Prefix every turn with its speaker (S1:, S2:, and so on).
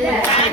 S1: Hallelujah.